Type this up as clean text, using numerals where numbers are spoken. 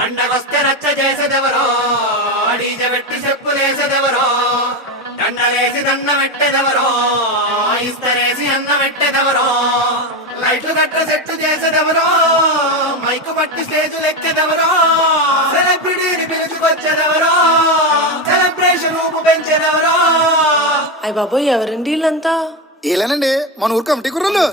పండగొస్తే రచ్చ చేసేదెవరో, డీజె పెట్టి చెప్పులేసేదెవరో, దండలేసి దండ పెట్టేదెవరో, ఇస్తరేసి అన్న పెట్టేదెవరో, లైట్లు గట్ట సెట్టు చేసేదెవరో, మైకు పట్టి స్టేజులు ఎక్కేదెవరో, సెలబ్రిటీని పిలుచుకొచ్చేదెవరో, సెలబ్రేషన్ ఊపు పెంచేదెవరో. అయ్య బాబోయ్, ఎవరండి వీళ్ళంతా? ఏలేనండి మన ఊరు కమిటీ కుర్రోళ్ళు.